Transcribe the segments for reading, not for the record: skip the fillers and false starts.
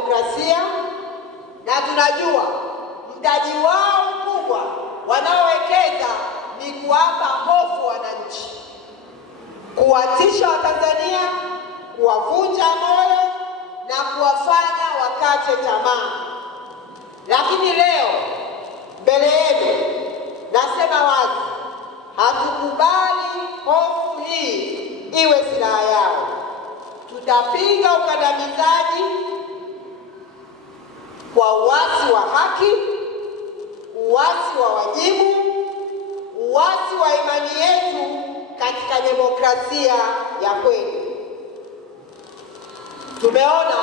demokrasia, na tunajua mtaji wao mkubwa wanaowekeza ni kuwapa hofu wananchi, kuwatisha Watanzania, kuwavunja moyo na kuwafanya wakate tamaa. Lakini leo mbele yenu nasema wazi, hatukubali hofu hii iwe silaha yao. Tutapinga ukandamizaji kwa uasi wa haki, uasi wa wajibu, uasi wa imani yetu katika demokrasia ya kweli. Tumeona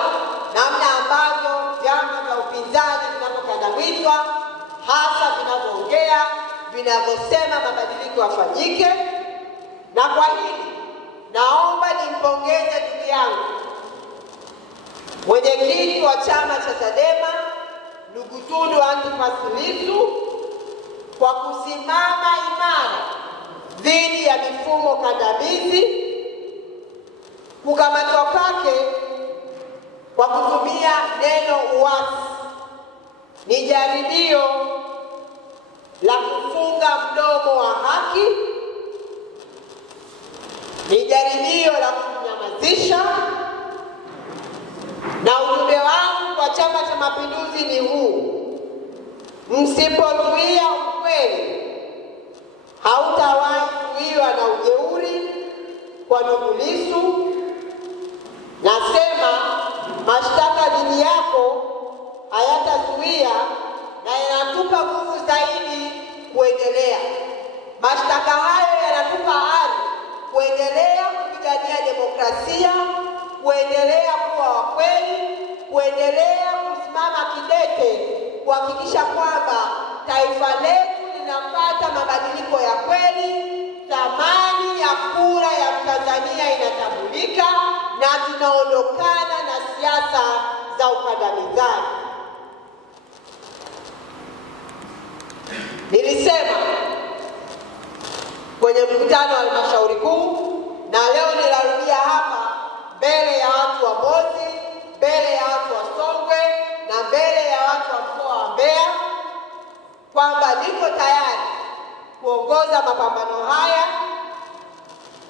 namna ambavyo vyama vya upinzani vinavyokandamizwa, hasa vinavyoongea, vinavyosema mabadiliko yafanyike, na kwa hili naomba nimpongeze ndugu yangu mwenyekiti wa chama cha Chadema ndugu Tundu Antipas Lissu kwa kusimama imara dhidi ya mifumo kandamizi. Kukamatwa kwake kwa kutumia neno uasi ni jaribio la kufunga mdomo wa haki, ni jaribio la kunyamazisha. Na ujumbe wangu kwa Chama cha Mapinduzi ni huu: msipozuia ukweli, hautawahi kuiwa na ujeuri kwa ndugu Lissu. Nasema mashtaka dhidi yako hayatazuia na yanatupa nguvu zaidi kuendelea. Mashtaka hayo yanatupa ari kuendelea kupigania demokrasia, kuendelea kuwa wa kweli, kuendelea kusimama kidete kuhakikisha kwamba taifa letu linapata mabadiliko ya kweli, thamani ya kura ya Tanzania inatambulika, na tunaondokana na siasa za ukandamizaji. Nilisema kwenye mkutano wa halmashauri kuu, na leo ninarudia hapa mbele ya watu wa Mbozi, mbele ya watu wa Songwe na mbele ya watu wa mkoa wa Mbeya, kwamba niko tayari kuongoza mapambano haya,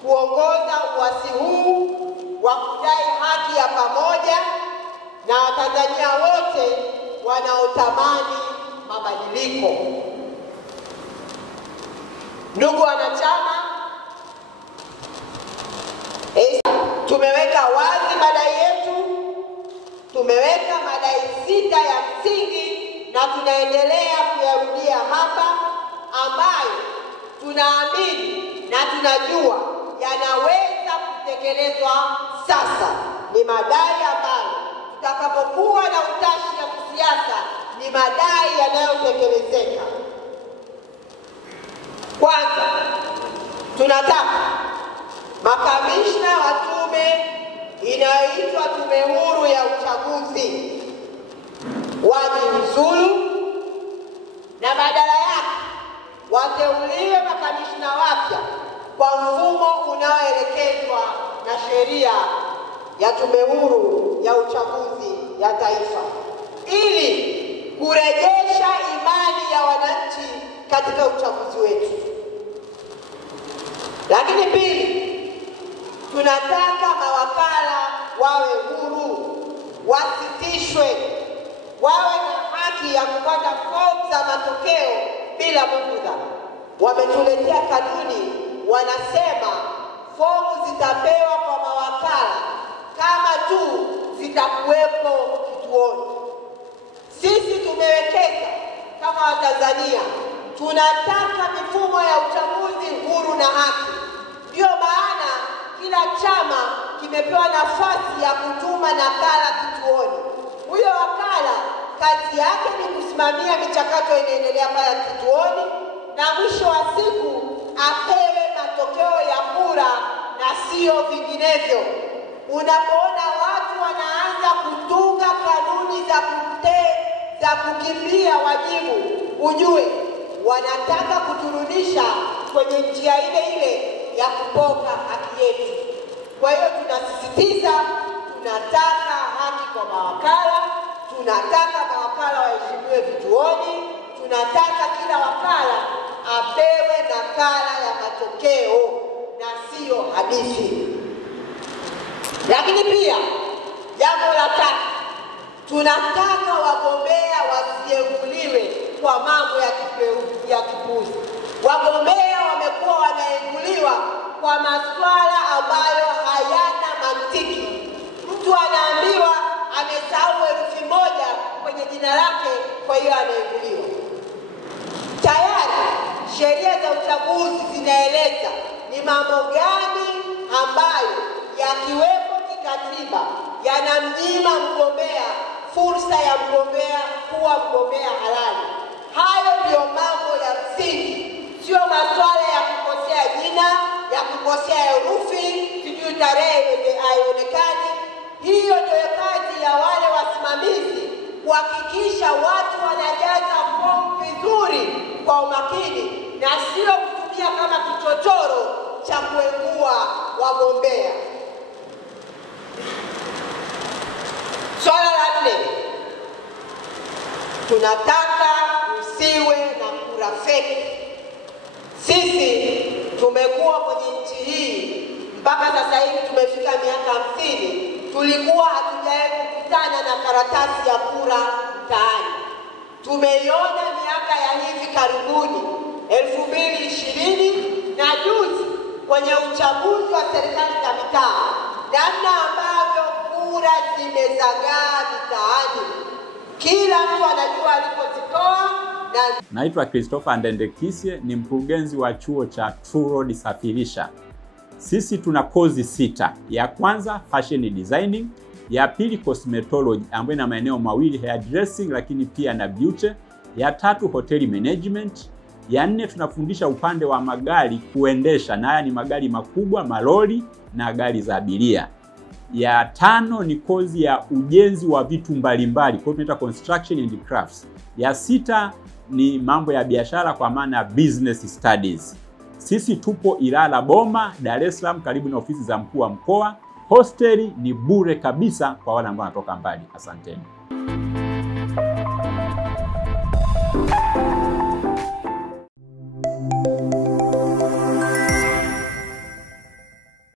kuongoza uasi huu wa kudai haki ya pamoja na Watanzania wote wanaotamani mabadiliko. Ndugu wanachama, tumeweka wazi madai yetu, tumeweka madai 6 ya msingi na tunaendelea kuyarudia hapa, ambayo tunaamini na tunajua yanaweza kutekelezwa sasa. Ni madai ambayo tutakapokuwa na utashi wa kisiasa ni madai yanayotekelezeka. Kwanza, tunataka makamishna wa tume inayoitwa Tume Huru ya Uchaguzi wajiuzulu, na badala yake wateuliwe makamishna wapya kwa mfumo unaoelekezwa na sheria ya Tume Huru ya Uchaguzi ya Taifa, ili kurejesha imani ya wananchi katika uchaguzi wetu. Lakini pili, tunataka mawakala wawe huru, wasitishwe, wawe na haki ya kupata fomu za matokeo bila bugudha. Wametuletea kanuni, wanasema fomu zitapewa kwa mawakala kama tu zitakuwepo kituoni. Sisi tumewekeza kama Watanzania, tunataka mifumo ya uchaguzi huru na haki. Ndio maana kila chama kimepewa nafasi ya kutuma nakala kituoni. Huyo wakala kazi yake ni kusimamia michakato inaendelea pale kituoni, na mwisho wa siku apewe matokeo ya kura na sio vinginevyo. Unapoona watu wanaanza kutunga kanuni za kukimbia wajibu, ujue wanataka kuturudisha kwenye njia ile ile ya kupoka haki yetu. Kwa hiyo tunasisitiza, tunataka haki kwa mawakala, tunataka mawakala waheshimiwe vituoni, tunataka kila wakala apewe nakala ya matokeo na sio hadithi. Lakini pia jambo la tatu, tunataka wagombea wasienguliwe kwa mambo ya kipuzi. Wagombea wamekuwa wanaenguliwa kwa masuala ambayo hayana mantiki. Mtu anaambiwa amesahau 1,000 kwenye jina lake, kwa hiyo anaenguliwa. Tayari sheria za uchaguzi zinaeleza ni mambo gani ambayo yakiwepo kikatiba yanamnyima mgombea fursa ya mgombea kuwa mgombea halali. Hayo ndio mambo ya msingi, sio masuala ya kukosea jina, ya kukosea herufi, sijui tarehe haionekani. Hiyo ndio kazi ya wale wasimamizi, kuhakikisha watu wanajaza fomu vizuri kwa umakini na sio kutumia kama kichochoro cha kuengua wagombea. Swala la 4, tunataka usiwe na kura feki. Sisi tumekuwa kwenye nchi hii mpaka sasa hivi tumefika miaka 50, tulikuwa hatujawahi kukutana na karatasi ya kura mtaani. Tumeiona miaka ya hivi karibuni 2020 na juzi kwenye uchaguzi wa serikali za mitaa, namna ambavyo kura zimezagaa mitaani. Kila mtu anajua alipozitoa. Naitwa Christopher Ndendekisye, ni mkurugenzi wa chuo cha True Road Safirisha. Sisi tuna kozi 6. Ya kwanza fashion designing, ya pili cosmetology ambayo ina maeneo mawili, hair dressing lakini pia na beauty, ya tatu hotel management, ya 4 tunafundisha upande wa magari kuendesha, na haya ni magari makubwa, malori na gari za abiria. Ya 5 ni kozi ya ujenzi wa vitu mbalimbali, kwa hiyo tunaita construction and crafts. Ya 6 ni mambo ya biashara kwa maana business studies. Sisi tupo Ilala Boma, Dar es Salaam, karibu na ofisi za mkuu wa mkoa. Hosteli ni bure kabisa kwa wale ambao wanatoka mbali. Asanteni.